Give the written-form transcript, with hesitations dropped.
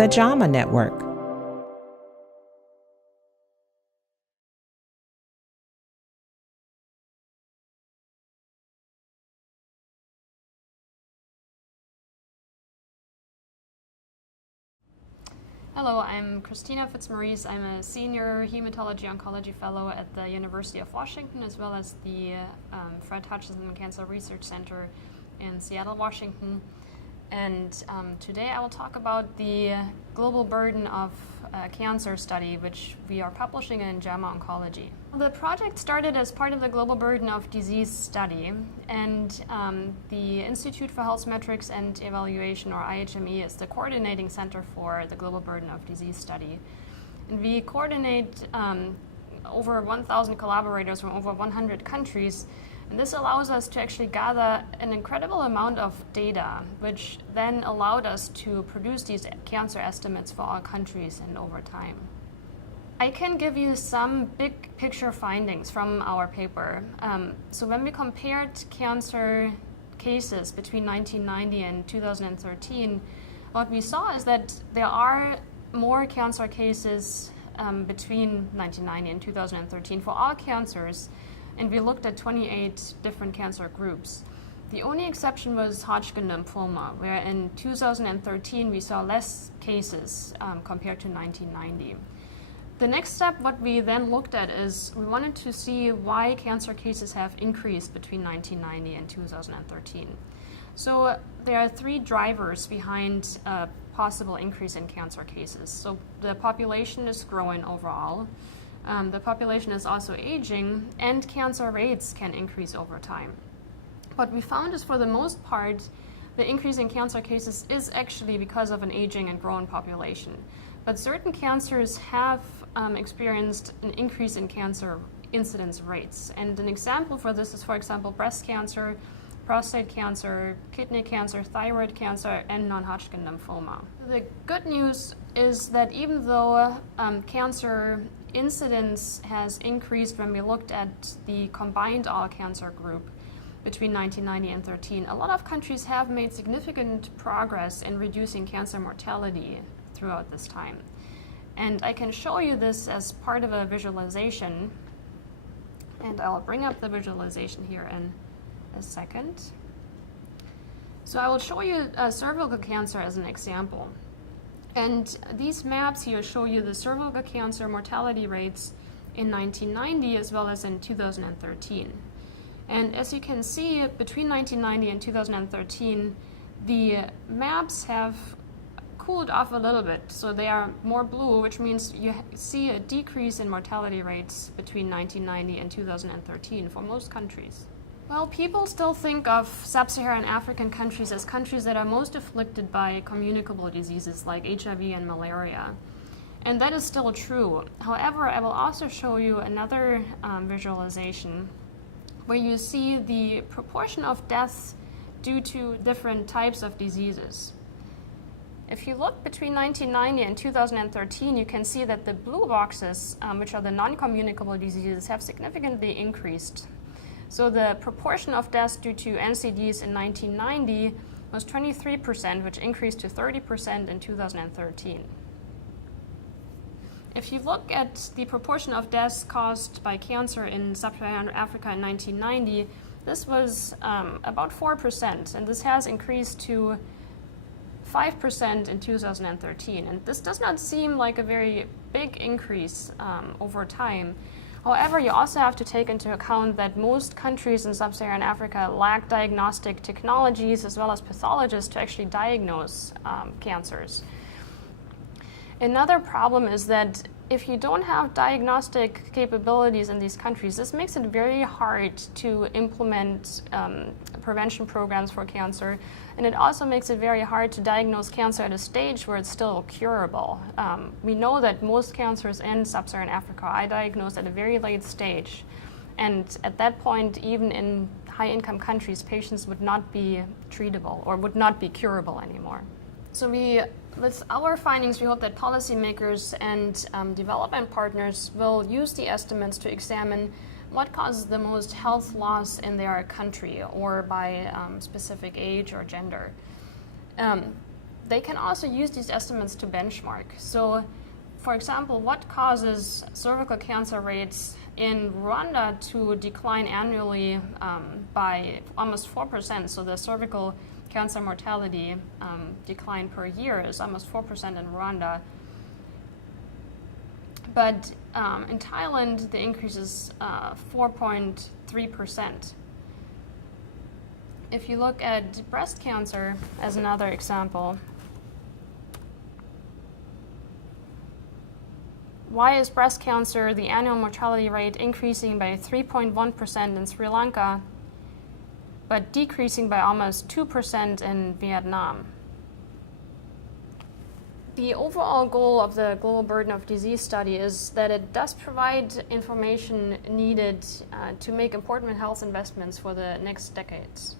the Jama Network. Hello, I'm Christina Fitzmaurice. I'm a senior hematology oncology fellow at the University of Washington, as well as the Fred Hutchinson Cancer Research Center in Seattle, Washington. And today I will talk about the global burden of cancer study, which we are publishing in Jama Oncology. The project started as part of the Global Burden of Disease study, and the Institute for Health Metrics and Evaluation, or IHME, is the coordinating center for the Global Burden of Disease study. And we coordinate over 1,000 collaborators from over 100 countries. And this allows us to actually gather an incredible amount of data, which then allowed us to produce these cancer estimates for our countries and over time. I can give you some big picture findings from our paper. So when we compared cancer cases between 1990 and 2013, what we saw is that there are more cancer cases between 1990 and 2013 for all cancers. And we looked at 28 different cancer groups. The only exception was Hodgkin lymphoma, where in 2013 we saw less cases compared to 1990. The next step, what we then looked at, is we wanted to see why cancer cases have increased between 1990 and 2013. So there are three drivers behind a possible increase in cancer cases. So the population is growing overall. The population is also aging, and cancer rates can increase over time. What we found is, for the most part, the increase in cancer cases is actually because of an aging and growing population. But certain cancers have experienced an increase in cancer incidence rates. And an example for this is, for example, breast cancer, prostate cancer, kidney cancer, thyroid cancer, and non-Hodgkin lymphoma. The good news is that even though cancer incidence has increased when we looked at the combined all-cancer group between 1990 and 13, a lot of countries have made significant progress in reducing cancer mortality throughout this time. And I can show you this as part of a visualization, and I'll bring up the visualization here in a second. So I will show you cervical cancer as an example. And these maps here show you the cervical cancer mortality rates in 1990 as well as in 2013. And as you can see, between 1990 and 2013, the maps have cooled off a little bit. So they are more blue, which means you see a decrease in mortality rates between 1990 and 2013 for most countries. Well, people still think of sub-Saharan African countries as countries that are most afflicted by communicable diseases like HIV and malaria. And that is still true. However, I will also show you another visualization where you see the proportion of deaths due to different types of diseases. If you look between 1990 and 2013, you can see that the blue boxes, which are the non-communicable diseases, have significantly increased. So the proportion of deaths due to NCDs in 1990 was 23%, which increased to 30% in 2013. If you look at the proportion of deaths caused by cancer in sub-Saharan Africa in 1990, this was about 4%, and this has increased to 5% in 2013. And this does not seem like a very big increase over time. However, you also have to take into account that most countries in sub-Saharan Africa lack diagnostic technologies as well as pathologists to actually diagnose cancers. Another problem is that if you don't have diagnostic capabilities in these countries, this makes it very hard to implement prevention programs for cancer, and it also makes it very hard to diagnose cancer at a stage where it's still curable. We know that most cancers in sub-Saharan Africa are diagnosed at a very late stage, and at that point, even in high-income countries, patients would not be treatable or would not be curable anymore. So with our findings, we hope that policymakers and development partners will use the estimates to examine what causes the most health loss in their country or by specific age or gender. they can also use these estimates to benchmark. So, for example, what causes cervical cancer rates in Rwanda to decline annually by almost 4%? So the cervical cancer mortality decline per year is almost 4% in Rwanda. But in Thailand, the increase is 4.3%. If you look at breast cancer as another example, why is breast cancer, the annual mortality rate, increasing by 3.1% in Sri Lanka, but decreasing by almost 2% in Vietnam? The overall goal of the Global Burden of Disease study is that it does provide information needed to make important health investments for the next decades.